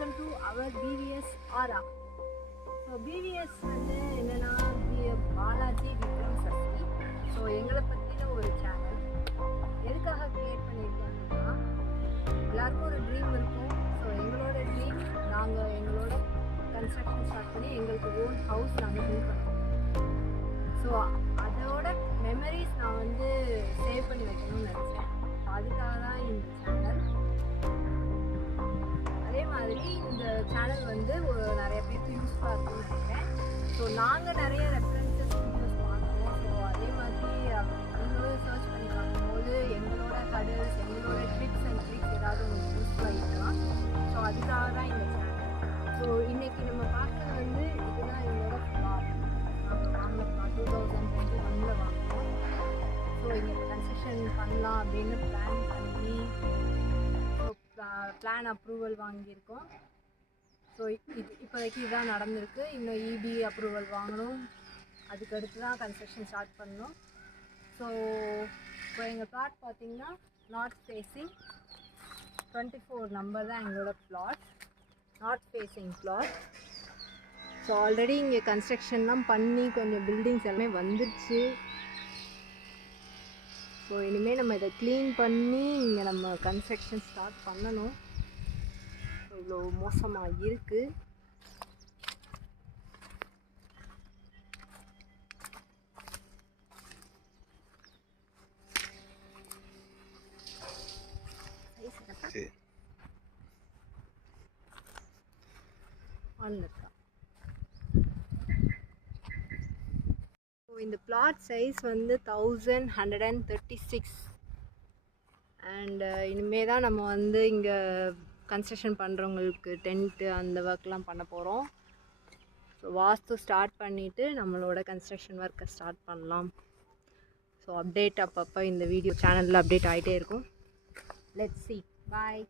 Welcome to our PVS ஆரா. So PVS வந்து என்னென்னா பாலாஜி விக்ரம் சசி. ஸோ எங்களை பற்றின ஒரு சேனல். எதுக்காக க்ரியேட் பண்ணியிருக்காங்கன்னா, எல்லாருக்கும் ஒரு ட்ரீம் இருக்கும். ஸோ எங்களோட ட்ரீம், நாங்கள் எங்களோட கன்ஸ்ட்ரக்ஷன் ஸ்டார்ட் பண்ணி எங்களுக்கு ஓன் ஹவுஸ் நாங்கள் பில்ட் பண்ணோம். ஸோ அதோட மெமரிஸ் நான் வந்து சேவ் பண்ணி வைக்கணும்னு நினச்சேன். அதுக்காக தான் இந்த சேனல். அதே மாதிரி இந்த சேனல் வந்து நிறைய பேருக்கு யூஸ்ஃபுல்லாக இருக்கும்னு நினைக்கிறேன். ஸோ நாங்கள் நிறைய ரெஃபரன்சஸ் வீடியோஸ் பார்க்குறோம். ஸோ அதே மாதிரி நீங்களும் சர்ச் பண்ணி பார்க்கும்போது எங்களோட கடல்ஸ், எங்களோட ட்ரிப்ஸ் அண்ட் ட்ரிக்ஸ் ஏதாவது உங்களுக்கு யூஸ்ஃபுல்லாக இருக்கலாம். ஸோ அதுக்காக தான் இந்த சேனல். ஸோ இன்றைக்கி நம்ம பார்க்குறது வந்து இதுதான் எங்களோட பிளாட். நாங்கள் வாங்கின 2021 வாங்கினோம். ஸோ இங்கே கன்ஸ்ட்ரக்ஷன் பண்ணலாம் அப்படின்னு பிளான் பண்ணி பிளான் அப்ரூவல் வாங்கியிருக்கோம். ஸோ இப்போதைக்கு இதுதான் நடந்திருக்கு. இன்னும் இபி அப்ரூவல் வாங்கணும். அதுக்கடுத்து தான் கன்ஸ்ட்ரக்ஷன் ஸ்டார்ட் பண்ணணும். ஸோ இப்போ எங்கள் பிளாட் பார்த்திங்கன்னா நார்த் ஃபேஸிங் 24 நம்பர் தான் எங்களோட flat. North facing flat. So already இங்கே கன்ஸ்ட்ரக்ஷன்லாம் பண்ணி கொஞ்சம் பில்டிங்ஸ் எல்லாமே வந்துடுச்சு. ஸோ இனிமேல் நம்ம இதை க்ளீன் பண்ணி இங்கே நம்ம கன்ஸ்ட்ரக்ஷன் ஸ்டார்ட் பண்ணணும். இவ்வளோ மோசமாக இருக்குது. இந்த பிளாட் சைஸ் வந்து 1136. அண்ட் இனிமே தான் நம்ம வந்து இங்கே கன்ஸ்ட்ரக்ஷன் பண்ணுறவங்களுக்கு டென்ட்டு அந்த ஒர்க்லாம் பண்ண போகிறோம். ஸோ வாஸ்து ஸ்டார்ட் பண்ணிவிட்டு நம்மளோட கன்ஸ்ட்ரக்ஷன் ஒர்க்கை ஸ்டார்ட் பண்ணலாம். ஸோ அப்டேட் அப்பப்போ இந்த வீடியோ சேனலில் அப்டேட் ஆகிட்டே இருக்கும். Let's see. Bye.